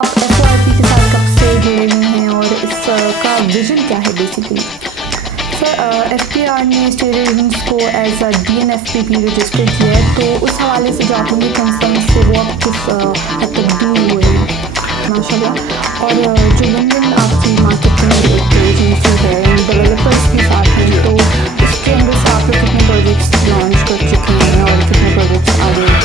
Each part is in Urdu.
آپ ایف او آر پی کے ساتھ کب سے جڑے ہوئے ہیں اور اس کا ویژن کیا ہے basically? Sir F P R نے اسٹیٹ ایجنٹس کو as A D N F P P register کیا ہے، تو اس حوالے سے جو آپ لوگوں کے کنسرنس تھے وہ آپ کس حد تک دور ہوئے ہیں ماشاء اللہ؟ اور جو ون ون آپ کی مارکیٹنگ ایک ایجنسی ہے، ڈیولپرس بھی ساتھ ہیں، تو اس کے اندر سے آپ لوگ کتنے پروجیکٹس لانچ کر چکے ہیں اور کتنے پروجیکٹس آ رہے ہیں؟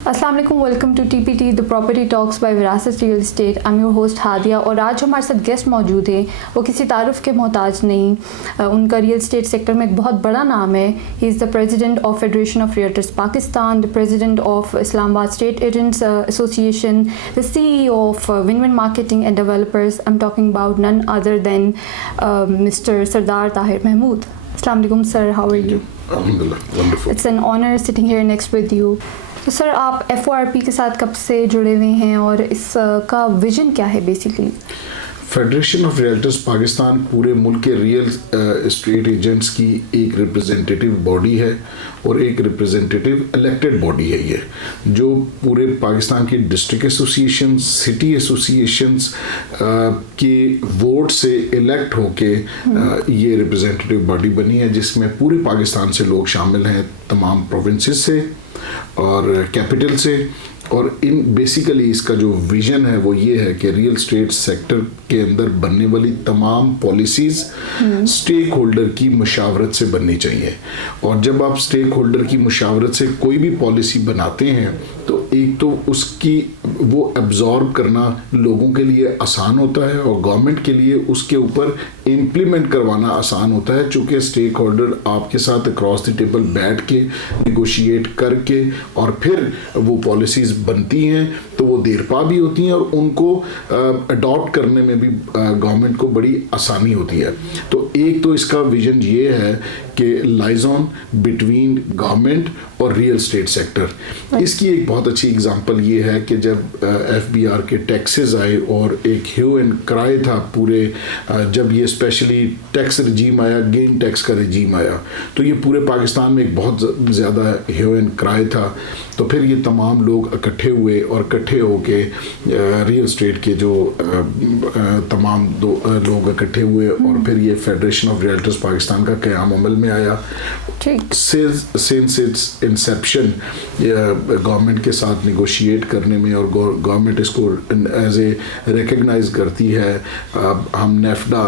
السلام علیکم، welcome to T P T the property talks by Virasat real estate. I'm your host Hadia, اور آج ہمارے ساتھ گیسٹ موجود ہیں، وہ کسی تعارف کے محتاج نہیں، ان کا ریئل اسٹیٹ سیکٹر میں ایک بہت بڑا نام ہے۔ He is the president of Federation of Realtors Pakistan, the president of Islamabad Estate Agents Association, the C E O of One One Marketing and Developers. I'm talking about none other than mister Sardar Tahir Mahmood. السلام علیکم سر، ہاؤ آر یو؟ الحمدللہ، wonderful. It's an honour sitting here next with you. تو سر آپ ایف او آر پی کے ساتھ کب سے جڑے ہوئے ہیں اور اس کا ویژن کیا ہے basically? Federation of Realtors Pakistan پورے ملک کے ریئل اسٹیٹ ایجنٹس کی ایک ریپرزینٹیو باڈی ہے اور ایک ریپرزینٹیو الیکٹڈ باڈی ہے، یہ جو پورے پاکستان کی ڈسٹرکٹ ایسوسیشنز، سٹی ایسوسیشنز کے ووٹ سے الیکٹ ہو کے یہ ریپرزینٹیو باڈی بنی ہے، جس میں پورے پاکستان سے لوگ شامل ہیں، تمام پروونسز سے اور کیپٹل سے۔ اور بیسیکلی اس کا جو ویژن ہے وہ یہ ہے کہ ریئل اسٹیٹ سیکٹر کے اندر بننے والی تمام پالیسیز اسٹیک ہولڈر کی مشاورت سے بننی چاہیے، اور جب آپ اسٹیک ہولڈر کی مشاورت سے کوئی بھی پالیسی بناتے ہیں تو ایک تو اس کی وہ ایبزارب کرنا لوگوں کے لیے آسان ہوتا ہے، اور گورنمنٹ کے لیے اس کے اوپر امپلیمنٹ کروانا آسان ہوتا ہے، چونکہ اسٹیک ہولڈر آپ کے ساتھ اکراس دی ٹیبل بیٹھ کے نیگوشیٹ کر کے اور پھر وہ پالیسیز بنتی ہیں تو وہ دیر پا بھی ہوتی ہیں، اور ان کو اڈاپٹ کرنے میں بھی گورنمنٹ کو بڑی آسانی ہوتی ہے۔ تو ایک تو اس کا ویژن یہ ہے کہ لائزون بٹوین گورنمنٹ اور ریئل اسٹیٹ سیکٹر۔ اس کی ایک بہت اچھی اگزامپل یہ ہے کہ جب ایف بی آر کے ٹیکسز آئے اور ایک ہیو اینڈ کرائے تھا پورے، جب یہ اسپیشلی ٹیکس رجیم آیا، گین ٹیکس کا رجیم آیا، تو یہ پورے پاکستان میں ایک بہت زیادہ ہیو اینڈ کرائے تھا۔ تو پھر یہ تمام لوگ اکٹھے ہوئے اور اکٹھے ہو کے ریئل اسٹیٹ کے جو تمام لوگ اکٹھے ہوئے، اور پھر یہ فیڈریشن آف ریئلٹرز پاکستان کا قیام عمل میں آیا۔ سنس اٹس انسیپشن گورنمنٹ کے ساتھ نیگوشیٹ کرنے میں، اور گورنمنٹ اس کو ایز اے ریکگنائز کرتی ہے۔ ہم نیفڈا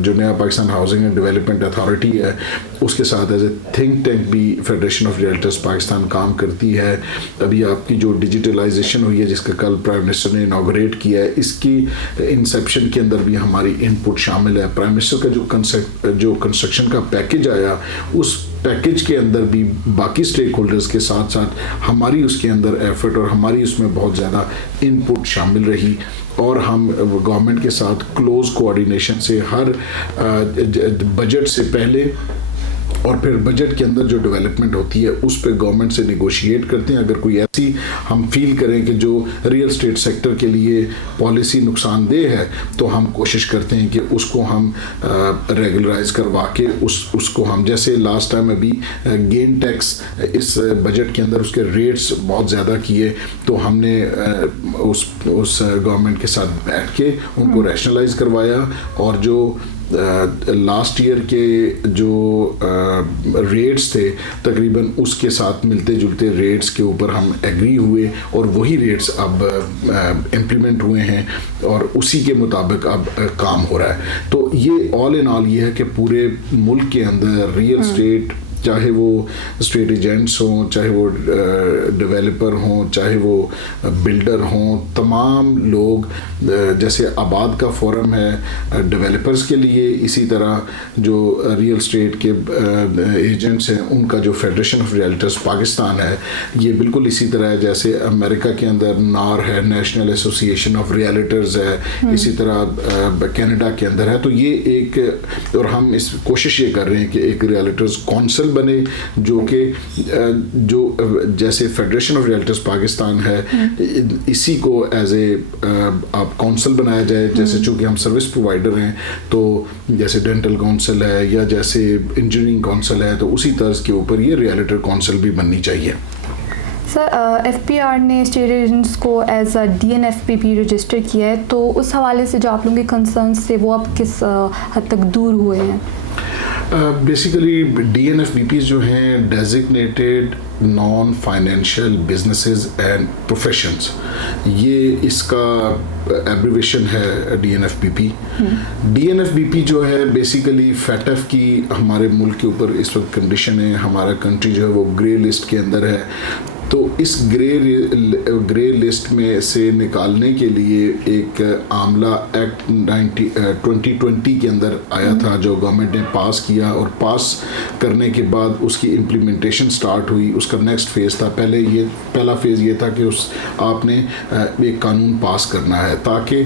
جو نیا Pakistan housing and development authority ہے، اس کے ساتھ ایز اے تھنک ٹینک بھی فیڈریشن آف ریئلٹرز پاکستان کام کرتی ہے۔ ابھی آپ کی جو ڈیجیٹلائزیشن ہوئی ہے، جس کا کل پرائم منسٹر نے انوگریٹ کیا ہے، اس کی انسیپشن کے اندر بھی ہماری ان پٹ شامل ہے۔ پرائم منسٹر کا جو کنسٹرکشن کا پیکج آیا، اس پیکج کے اندر بھی باقی اسٹیک ہولڈرز کے ساتھ ساتھ ہماری اس کے اندر ایفرٹ اور ہماری اس میں بہت زیادہ ان پٹ شامل رہی، اور ہم گورنمنٹ کے ساتھ کلوز کوآرڈینیشن سے ہر بجٹ سے پہلے اور پھر بجٹ کے اندر جو ڈیولپمنٹ ہوتی ہے اس پہ گورنمنٹ سے نیگوشیٹ کرتے ہیں۔ اگر کوئی ایسی ہم فیل کریں کہ جو ریئل اسٹیٹ سیکٹر کے لیے پالیسی نقصان دہ ہے، تو ہم کوشش کرتے ہیں کہ اس کو ہم ریگولرائز کروا کے اس کو ہم، جیسے لاسٹ ٹائم ابھی گین ٹیکس اس بجٹ کے اندر اس کے ریٹس بہت زیادہ کیے، تو ہم نے اس گورنمنٹ کے ساتھ بیٹھ کے ان کو ریشنلائز کروایا، اور جو لاسٹ ایئر کے جو ریٹس تھے تقریباً اس کے ساتھ ملتے جلتے ریٹس کے اوپر ہم ایگری ہوئے، اور وہی ریٹس اب امپلیمنٹ ہوئے ہیں، اور اسی کے مطابق اب کام ہو رہا ہے۔ تو یہ آل ان آل یہ ہے کہ پورے ملک کے اندر ریئل اسٹیٹ، چاہے وہ اسٹیٹ ایجنٹس ہوں، چاہے وہ ڈیولپر ہوں، چاہے وہ بلڈر ہوں، تمام لوگ، جیسے آباد کا فورم ہے ڈیولپرز کے لیے، اسی طرح جو ریئل اسٹیٹ کے ایجنٹس ہیں ان کا جو فیڈریشن آف ریئلٹرز پاکستان ہے، یہ بالکل اسی طرح ہے جیسے امریکہ کے اندر نار ہے، نیشنل ایسوسیشن آف ریئلٹرز ہے، اسی طرح کینیڈا کے اندر ہے۔ تو یہ ایک، اور ہم اس کوشش یہ کر رہے ہیں کہ ایک ریئلٹرز کونسل بنے جو کہ جو جیسے فیڈریشن آف ریئلٹرز پاکستان ہے اسی کو ایز اے آپ کونسل بنایا جائے. جیسے چونکہ ہم سروس پرووائڈر ہیں تو جیسے ڈینٹل کونسل ہے یا جیسے انجینئرنگ کونسل ہے تو اسی طرز کے اوپر یہ ریئلٹر کونسل بھی بننی چاہیے. سر ایف پی آر نے اسٹیٹ ایجنٹس کو as A D N F P P register کیا ہے, تو اس حوالے سے جو آپ لوگوں کے کنسرنس تھے وہ اب کس حد تک دور ہوئے ہیں؟ Basically D N F B Ps جو ہیں designated non financial businesses and professions, یہ اس کا ایبریویشن ہے D N F B P. D N F B P جو ہے بیسیکلی فیٹ ایف کی ہمارے ملک کے اوپر اس وقت کنڈیشن ہے, ہمارا کنٹری جو ہے وہ گرے لسٹ کے اندر ہے. تو اس گرے لسٹ میں سے نکالنے کے لیے ایک عاملہ ایکٹ 2020 کے اندر آیا تھا جو گورنمنٹ نے پاس کیا, اور پاس کرنے کے بعد اس کی امپلیمنٹیشن سٹارٹ ہوئی. اس کا نیکسٹ فیز تھا, پہلا فیز یہ تھا کہ آپ نے ایک قانون پاس کرنا ہے تاکہ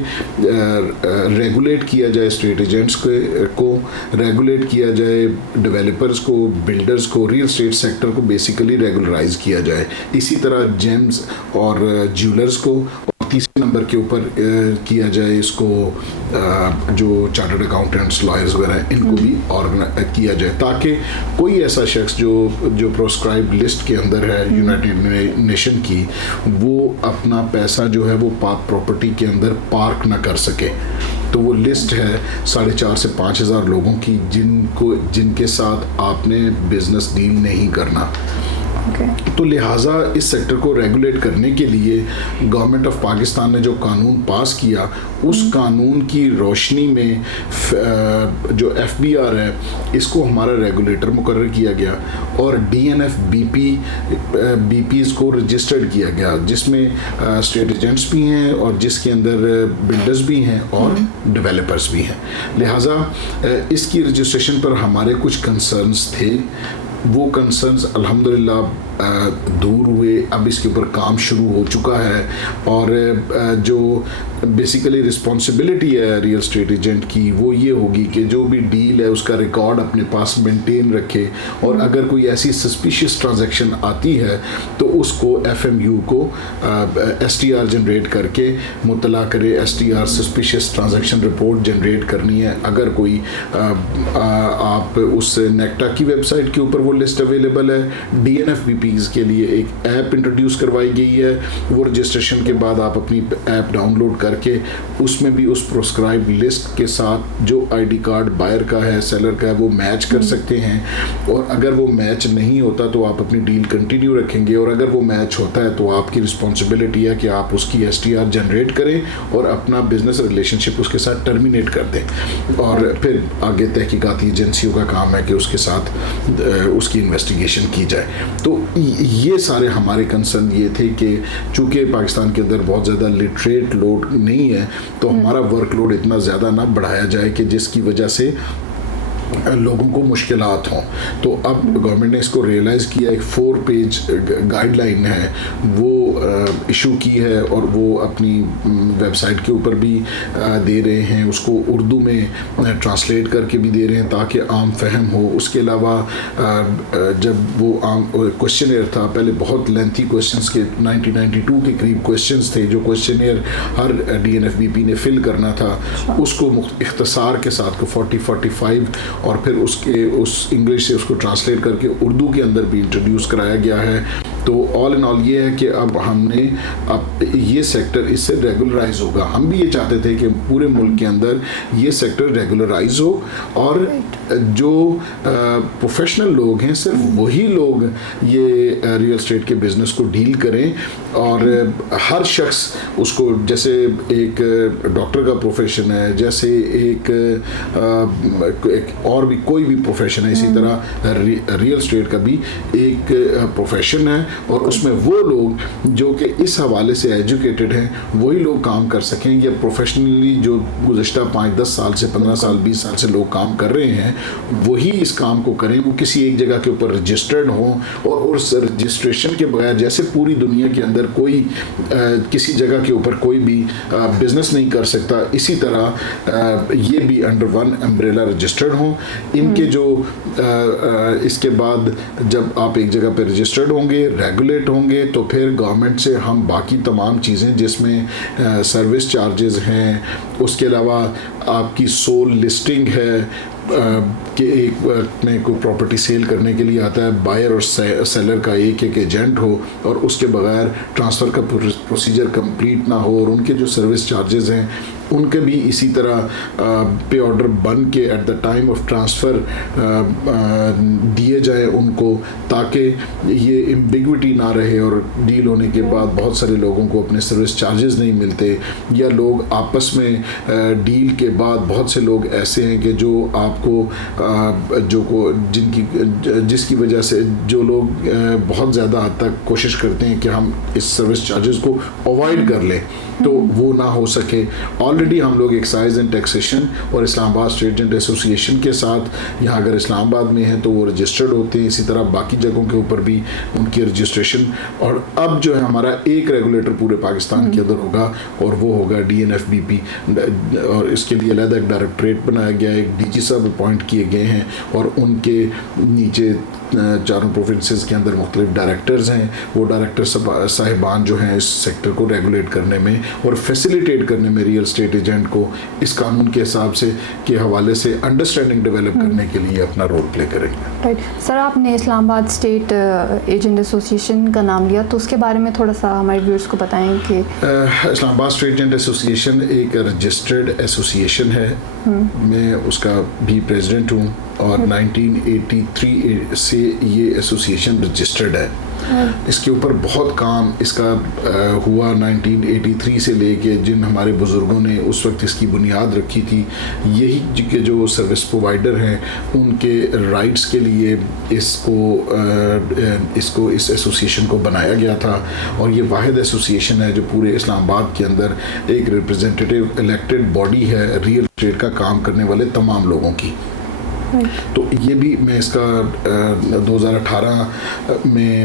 ریگولیٹ کیا جائے اسٹیٹ ایجنٹس کو, ریگولیٹ کیا جائے ڈیولپرز کو, بلڈرز کو, ریئل اسٹیٹ سیکٹر کو بیسیکلی ریگولرائز کیا جائے. اسی طرح جیمز اور جیولرز کو, اور تیسرے نمبر کے اوپر کیا جائے اس کو جو چارٹرڈ اکاؤنٹنٹس, لائرز وغیرہ ان کو بھی کیا جائے تاکہ کوئی ایسا شخص جو پروسکرائب لسٹ کے اندر ہے یونائٹڈ نیشن کی, وہ اپنا پیسہ جو ہے وہ پاک پراپرٹی کے اندر پارک نہ کر سکے. تو وہ لسٹ ہے 4,500 سے 5,000 لوگوں کی جن کے ساتھ آپ نے بزنس ڈیل نہیں کرنا. تو لہٰذا اس سیکٹر کو ریگولیٹ کرنے کے لیے گورنمنٹ آف پاکستان نے جو قانون پاس کیا, اس قانون کی روشنی میں جو ایف بی آر ہے اس کو ہمارا ریگولیٹر مقرر کیا گیا, اور D N F B Ps کو رجسٹرڈ کیا گیا, جس میں اسٹیٹ ایجنٹس بھی ہیں اور جس کے اندر بلڈرز بھی ہیں اور ڈیولپرز بھی ہیں. لہٰذا اس کی رجسٹریشن پر ہمارے کچھ کنسرنز تھے, وہ کنسرنز الحمدللہ دور ہوئے. اب اس کے اوپر کام شروع ہو چکا ہے, اور جو بیسیکلی رسپانسبلٹی ہے ریئل اسٹیٹ ایجنٹ کی وہ یہ ہوگی کہ جو بھی ڈیل ہے اس کا ریکارڈ اپنے پاس مینٹین رکھے, اور اگر کوئی ایسی سسپیشیس ٹرانزیکشن آتی ہے تو اس کو ایف ایم یو کو ایس ٹی آر جنریٹ کر کے مطلع کرے. S T R suspicious transaction report generate کرنی ہے. اگر کوئی آپ اس نیکٹا کی ویب سائٹ کے اوپر وہ لسٹ اویلیبل ہے. D N F B Ps کے لیے ایک ایپ انٹروڈیوس کروائی گئی ہے, وہ رجسٹریشن کے بعد آپ اپنی ایپ ڈاؤن لوڈ کر کے اس میں بھی اس پروسکرائب لسٹ کے ساتھ جو آئی ڈی کارڈ بائر کا ہے, سیلر کا ہے, وہ میچ کر سکتے ہیں. اور اگر وہ میچ نہیں ہوتا تو آپ اپنی ڈیل کنٹینیو رکھیں گے, اور اگر وہ میچ ہوتا ہے تو آپ کی رسپانسبلٹی ہے کہ آپ اس کی ایس ٹی آر جنریٹ کریں اور اپنا بزنس ریلیشن شپ اس کے ساتھ ٹرمینیٹ کر دیں. اور پھر آگے تحقیقاتی ایجنسیوں کا کام ہے کہ اس کے ساتھ اس کی انویسٹیگیشن کی جائے. تو یہ سارے ہمارے کنسرن یہ تھے کہ چونکہ پاکستان کے اندر بہت زیادہ لٹریٹ لوڈ نہیں ہے تو ہمارا ورک لوڈ اتنا زیادہ نہ بڑھایا جائے کہ جس کی وجہ سے لوگوں کو مشکلات ہوں. تو اب گورنمنٹ نے اس کو ریئلائز کیا, ایک 4 پیج گائیڈ لائن ہے وہ ایشو کی ہے, اور وہ اپنی ویب سائٹ کے اوپر بھی دے رہے ہیں, اس کو اردو میں ٹرانسلیٹ کر کے بھی دے رہے ہیں تاکہ عام فہم ہو. اس کے علاوہ جب وہ عام کوشچنیئر تھا, پہلے بہت لینتھی کوشچنس کے 1992 کے قریب کوشچنس تھے جو کوشچنیئر ہر D N F B P نے فل کرنا تھا, اس کو اختصار کے ساتھ 40-45 اور پھر اس انگلش سے اس کو ٹرانسلیٹ کر کے اردو کے اندر بھی انٹروڈیوس کرایا گیا ہے. تو آل ان آل یہ ہے کہ اب ہم نے یہ سیکٹر اس سے ریگولرائز ہوگا. ہم بھی یہ چاہتے تھے کہ پورے ملک کے اندر یہ سیکٹر ریگولرائز ہو, اور جو پروفیشنل لوگ ہیں صرف وہی لوگ یہ ریئل اسٹیٹ کے بزنس کو ڈیل کریں, اور ہر شخص اس کو, جیسے ایک ڈاکٹر کا پروفیشن ہے, جیسے ایک اور بھی کوئی بھی پروفیشن ہے, اسی طرح ریئل اسٹیٹ کا بھی ایک پروفیشن ہے, اور اس میں وہ لوگ جو کہ اس حوالے سے ایجوکیٹڈ ہیں وہی لوگ کام کر سکیں، یا پروفیشنلی جو گزشتہ 5-10 سال سے 15 سال 20 سال سے لوگ کام کر رہے ہیں وہی اس کام کو کریں، وہ کسی ایک جگہ کے اوپر رجسٹرڈ ہوں، اور اس رجسٹریشن کے بغیر جیسے پوری دنیا کے اندر کوئی کسی جگہ کے اوپر کوئی بھی بزنس نہیں کر سکتا، اسی طرح یہ بھی انڈر ون امبریلا رجسٹرڈ ہوں. ان کے جو اس کے بعد جب آپ ایک جگہ پہ رجسٹرڈ ہوں گے، ریگولیٹ ہوں گے، تو پھر گورنمنٹ سے ہم باقی تمام چیزیں جس میں سروس چارجز ہیں، اس کے علاوہ آپ کی سول لسٹنگ ہے کہ ایک میں کوئی پراپرٹی سیل کرنے کے لیے آتا ہے، بائر اور سیلر کا ایک ایجنٹ ہو اور اس کے بغیر ٹرانسفر کا پروسیجر کمپلیٹ نہ ہو، اور ان کے جو سروس چارجز ہیں ان کے بھی اسی طرح پے آرڈر بن کے at the time of transfer دیے جائیں ان کو، تاکہ یہ امبیگوٹی نہ رہے اور ڈیل ہونے کے بعد بہت سارے لوگوں کو اپنے سروس چارجز نہیں ملتے، یا لوگ آپس میں ڈیل کے بعد بہت سے لوگ ایسے ہیں کہ جو آپ کو جس کی وجہ سے جو لوگ بہت زیادہ حد تک کوشش کرتے ہیں کہ ہم اس سروس چارجز کو اوائڈ کر لیں تو وہ نہ ہو سکے. آلریڈی ہم لوگ ایکسائز اینڈ ٹیکسیشن اور اسلام آباد اسٹیٹ ایجنٹ ایسوسیشن کے ساتھ یہاں اگر اسلام آباد میں ہیں تو وہ رجسٹرڈ ہوتے ہیں، اسی طرح باقی جگہوں کے اوپر بھی ان کی رجسٹریشن. اور اب جو ہے ہمارا ایک ریگولیٹر پورے پاکستان کے اندر ہوگا اور وہ ہوگا DNFBP، اور اس کے لیے علیحدہ ایک ڈائریکٹریٹ بنایا گیا ہے، ایک DG صاحب اپوائنٹ کیے گئے ہیں، اور ان کے نیچے چاروں پروونسز کے اندر مختلف ڈائریکٹرز ہیں. وہ ڈائریکٹر صاحبان جو ہیں اس سیکٹر کو ریگولیٹ کرنے میں اور فیسیلیٹیٹ کرنے میں ریئل اسٹیٹ ایجنٹ کو اس قانون کے حساب سے کے حوالے سے انڈرسٹینڈنگ ڈیولپ کرنے کے لیے اپنا رول پلے کریں گے. رائٹ سر، آپ نے اسلام آباد اسٹیٹ ایجنٹ ایسوسیشن کا نام لیا، تو اس کے بارے میں تھوڑا سا ہمارے ویورز کو بتائیں کہ اسلام آباد اسٹیٹ ایجنٹ ایسوسیشن ایک رجسٹرڈ ایسوسیشن ہے. میں اس کا بھی پریزیڈنٹ ہوں اور 1983 سے یہ ایسوسیشن رجسٹرڈ ہے. اس کے اوپر بہت کام اس کا ہوا 1983 سے لے کے، جن ہمارے بزرگوں نے اس وقت اس کی بنیاد رکھی تھی، یہی کہ جو سروس پرووائڈر ہیں ان کے رائٹس کے لیے اس ایسوسیشن کو بنایا گیا تھا. اور یہ واحد ایسوسیشن ہے جو پورے اسلام آباد کے اندر ایک ریپرزینٹیٹیو الیکٹڈ باڈی ہے ریئل اسٹیٹ کا کام کرنے والے تمام لوگوں کی. تو یہ بھی میں اس کا 2018 میں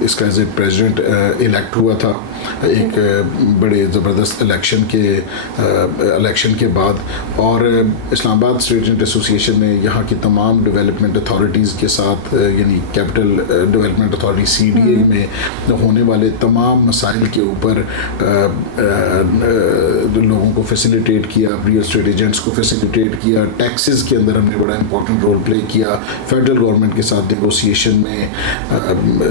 اس کا ایز اے پریزیڈنٹ الیکٹ ہوا تھا ایک بڑے زبردست الیکشن کے بعد. اور اسلام آباد اسٹیٹ ایجنٹ ایسوسیشن نے یہاں کی تمام ڈیولپمنٹ اتھارٹیز کے ساتھ، یعنی کیپٹل ڈیولپمنٹ اتھارٹی CDA میں ہونے والے تمام مسائل کے اوپر لوگوں کو فیسیلیٹیٹ کیا، ریئل اسٹیٹ ایجنٹس کو فیسیلیٹیٹ کیا. ٹیکسز کے اندر ہم نے بڑا امپورٹنٹ رول پلے کیا، فیڈرل گورنمنٹ کے ساتھ نیگوسیشن میں،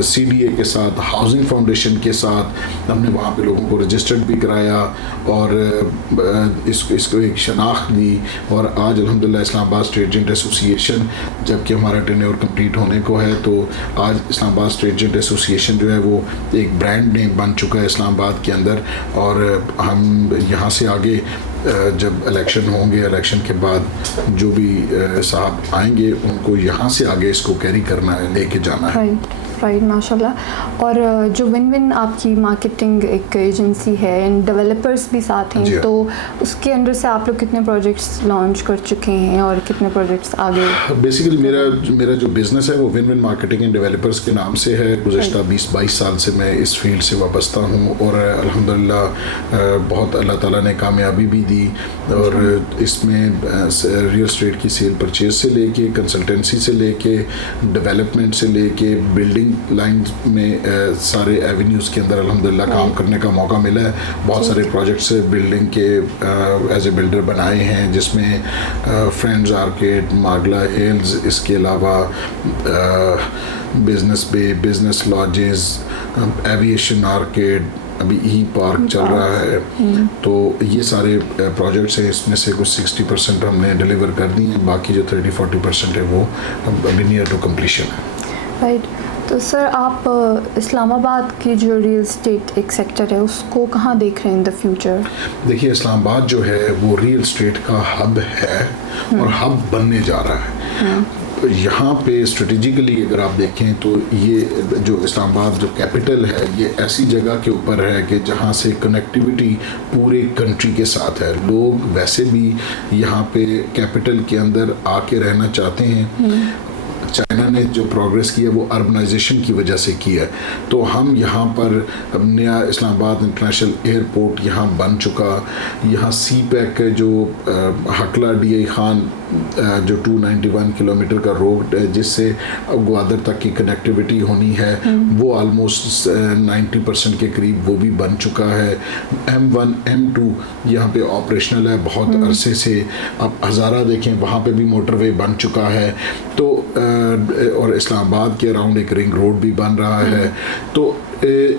CDA کے ساتھ، ہاؤسنگ فاؤنڈیشن کے ساتھ ہم نے وہاں پہ لوگوں کو رجسٹرڈ بھی کرایا اور اس کو ایک شناخت دی. اور آج الحمدللہ اسلام آباد اسٹیٹ ایجنٹ ایسوسیشن جبکہ ہمارا ٹینیور کمپلیٹ ہونے کو ہے، تو آج اسلام آباد اسٹیٹ ایجنٹ ایسوسیشن جو ہے وہ ایک برانڈ نیم بن چکا ہے اسلام آباد کے اندر. اور ہم یہاں سے آگے جب الیکشن ہوں گے، الیکشن کے بعد جو بھی صاحب آئیں گے ان کو یہاں سے آگے اس کو کیری کرنا ہے، لے کے جانا ہے. رائٹ ماشاء اللہ. اور جو ون آپ کی مارکیٹنگ ایک ایجنسی ہے اینڈ ڈیولپرس بھی ساتھ ہیں، تو اس کے انڈر سے آپ لوگ کتنے پروجیکٹس لانچ کر چکے ہیں اور کتنے پروجیکٹس آگے؟ بیسیکلی میرا جو بزنس ہے وہ ون مارکیٹنگ اینڈ ڈیولپرس کے نام سے ہے. گزشتہ 20-22 سال سے میں اس فیلڈ سے وابستہ ہوں اور الحمدللہ بہت اللہ تعالیٰ نے کامیابی بھی دی. اور اس میں ریئل اسٹیٹ کی سیل پرچیز سے لے کے، کنسلٹنسی سے لے کے، ڈیولپمنٹ سے لے کے، بلڈنگ لائنز میں سارے ایونیوز کے اندر الحمدللہ کام کرنے کا موقع ملا ہے. بہت سارے پروجیکٹس بلڈنگ کے ایز اے بلڈر بنائے ہیں، جس میں فرینڈز آرکیڈ، ماگلا ہلز، اس کے علاوہ بزنس بے، بزنس لاجز، ایویشن آرکیڈ، ابھی ای پارک چل رہا ہے. تو یہ سارے پروجیکٹس ہیں، اس میں سے کچھ 60% ہم نے ڈیلیور کر دی ہیں، باقی جو 30-40% ہے وہ ابھی نیئر ٹو کمپلیشن ہے. رائٹ. تو سر آپ اسلام آباد کی جو ریئل اسٹیٹ ایک سیکٹر ہے اس کو کہاں دیکھ رہے ہیں ان دا فیوچر؟ دیکھیے اسلام آباد جو ہے وہ ریئل اسٹیٹ کا ہب ہے اور ہب بننے جا رہا ہے. یہاں پہ اسٹریٹجیکلی اگر آپ دیکھیں تو یہ جو اسلام آباد جو کیپٹل ہے یہ ایسی جگہ کے اوپر ہے کہ جہاں سے کنیکٹیوٹی پورے کنٹری کے ساتھ ہے. لوگ ویسے بھی یہاں پہ کیپٹل کے اندر آ کے رہنا چاہتے ہیں. چائنا نے جو پروگریس کی ہے وہ اربنائزیشن کی وجہ سے کی ہے. تو ہم یہاں پر نیا اسلام آباد انٹرنیشنل ایئرپورٹ یہاں بن چکا. یہاں سی پیک جو حقلہ ڈی آئی خان جو 291 کلومیٹر کا روڈ جس سے گوادر تک کی کنیکٹیوٹی ہونی ہے وہ آلموسٹ 90% کے قریب وہ بھی بن چکا ہے. M1 M2 یہاں پہ آپریشنل ہے بہت عرصے سے. اب ہزارہ دیکھیں وہاں پہ بھی موٹر وے بن چکا ہے. تو اور اسلام آباد کے اراؤنڈ ایک رنگ روڈ بھی بن رہا ہے. تو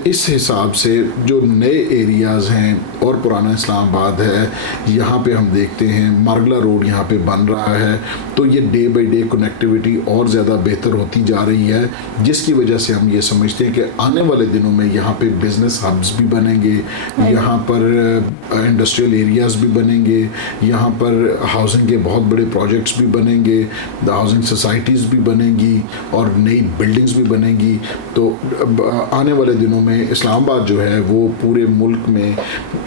اس حساب سے جو نئے ایریاز ہیں اور پرانا اسلام آباد ہے یہاں پہ ہم دیکھتے ہیں مارگلا روڈ یہاں پہ بن رہا ہے. تو یہ ڈے بائی ڈے کنیکٹیوٹی اور زیادہ بہتر ہوتی جا رہی ہے جس کی وجہ سے ہم یہ سمجھتے ہیں کہ آنے والے دنوں میں یہاں پہ بزنس ہبز بھی بنیں گے, یہاں پر انڈسٹریل ایریاز بھی بنیں گے, یہاں پر ہاؤسنگ کے بہت بڑے پروجیکٹس بھی بنیں گے, ہاؤسنگ سوسائٹیز بھی بنیں گی اور نئی بلڈنگز بھی بنیں گی. تو آنے والے دنوں میں اسلام آباد جو ہے وہ پورے ملک میں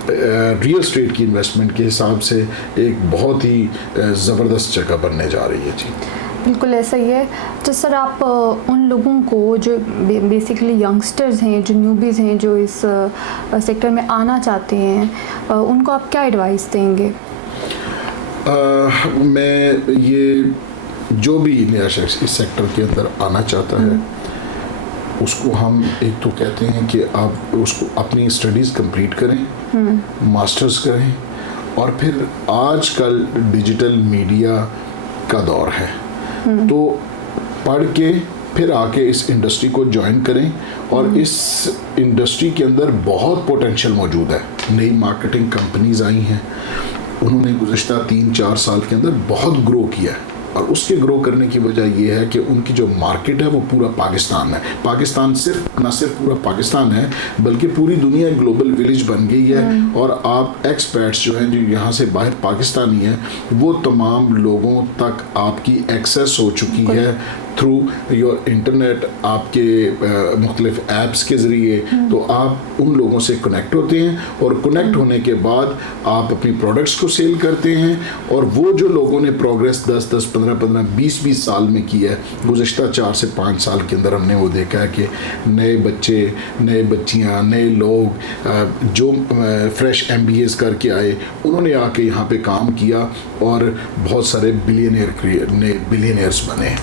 ریئل اسٹیٹ کی انویسٹمنٹ کے حساب سے ایک بہت ہی زبردست جگہ بننے جا رہی ہے. جی بالکل ایسا ہی ہے. تو سر آپ ان لوگوں کو جو بیسکلی ینگسٹرز ہیں, جو نیوبیز ہیں, جو اس سیکٹر میں آنا چاہتے ہیں, ان کو آپ کیا ایڈوائس دیں گے؟ میں یہ جو بھی نیا شخص اس سیکٹر کے اندر آنا چاہتا ہے اس کو ہم ایک تو کہتے ہیں کہ آپ اس کو اپنی اسٹڈیز کمپلیٹ کریں, ماسٹرز کریں, اور پھر آج کل ڈیجیٹل میڈیا کا دور ہے تو پڑھ کے پھر آ کے اس انڈسٹری کو جوائن کریں. اور اس انڈسٹری کے اندر بہت پوٹینشیل موجود ہے. نئی مارکیٹنگ کمپنیز آئی ہیں, انہوں نے گزشتہ 3-4 سال کے اندر بہت گرو کیا ہے. اور اس کے گرو کرنے کی وجہ یہ ہے کہ ان کی جو مارکیٹ ہے وہ پورا پاکستان ہے. پاکستان نہ صرف پورا پاکستان ہے بلکہ پوری دنیا گلوبل ولیج بن گئی ہے. اور آپ ایکسپیرٹس جو ہیں جو یہاں سے باہر پاکستانی ہیں وہ تمام لوگوں تک آپ کی ایکسیس ہو چکی ہے تھرو یور انٹرنیٹ, آپ کے مختلف ایپس کے ذریعے. تو آپ ان لوگوں سے کنیکٹ ہوتے ہیں اور کنیکٹ ہونے کے بعد آپ اپنی پروڈکٹس کو سیل کرتے ہیں. اور وہ جو لوگوں نے پروگریس 10-10, 15-15, 20-20 سال میں کی ہے, گزشتہ 4 سے 5 سال کے اندر ہم نے وہ دیکھا ہے کہ نئے بچے, نئے بچیاں, نئے لوگ جو فریش MBAs کر کے آئے انہوں نے آ کے یہاں پہ کام کیا اور بہت سارے بلینئرز بنے.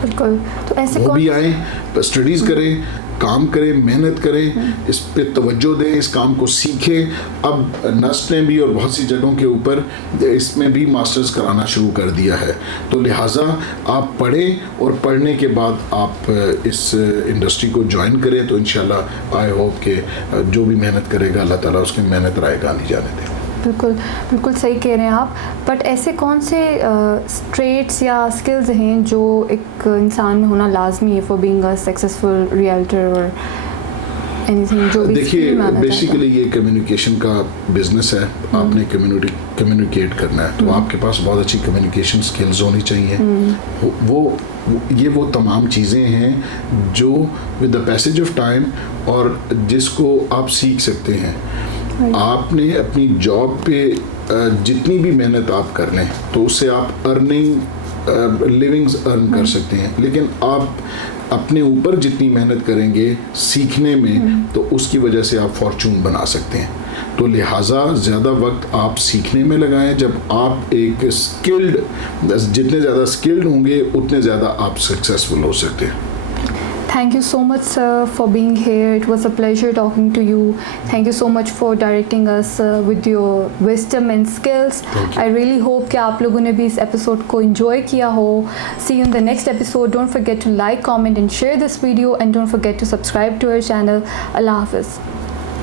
بالکل. تو ایسے وہ بھی آئیں, اسٹڈیز کریں, کام کریں, محنت کریں, اس پہ توجہ دیں, اس کام کو سیکھیں. اب نسٹ نے بھی اور بہت سی جگہوں کے اوپر اس میں بھی ماسٹرز کرانا شروع کر دیا ہے. تو لہٰذا آپ پڑھیں اور پڑھنے کے بعد آپ اس انڈسٹری کو جوائن کریں. تو انشاءاللہ آئی ہوپ کہ جو بھی محنت کرے گا اللہ تعالیٰ اس کی محنت رائے گا نہیں جانے دے. بالکل بالکل صحیح کہہ رہے ہیں آپ. بٹ ایسے کون سے ٹریٹس یا اسکلز ہیں جو ایک انسان میں ہونا لازمی ہے for being a successful realtor اور اینی تھنگ جو بھی؟ دیکھیے بیسیکلی یہ کمیونیکیشن کا بزنس ہے. آپ نے کمیونیکیٹ کرنا ہے تو آپ کے پاس بہت اچھی کمیونیکیشن اسکلز ہونی چاہیے. وہ تمام چیزیں ہیں جو with the passage of time اور جس کو آپ سیکھ سکتے ہیں. آپ نے اپنی جاب پہ جتنی بھی محنت آپ کر لیں تو اس سے آپ لیونگز ارن کر سکتے ہیں. لیکن آپ اپنے اوپر جتنی محنت کریں گے سیکھنے میں تو اس کی وجہ سے آپ فارچون بنا سکتے ہیں. تو لہٰذا زیادہ وقت آپ سیکھنے میں لگائیں. جب آپ ایک جتنے زیادہ اسکلڈ ہوں گے اتنے زیادہ آپ سکسیزفل ہو سکتے ہیں. Thank you so much, sir, for being here. It was a pleasure talking to you. Thank you so much for directing us with your wisdom and skills. I really hope کہ آپ لوگوں نے بھی اس ایپیسوڈ کو enjoy کیا ہو. See you in the next episode. Don't forget to like, comment and share this video and don't forget to subscribe to our channel. Allah Hafiz.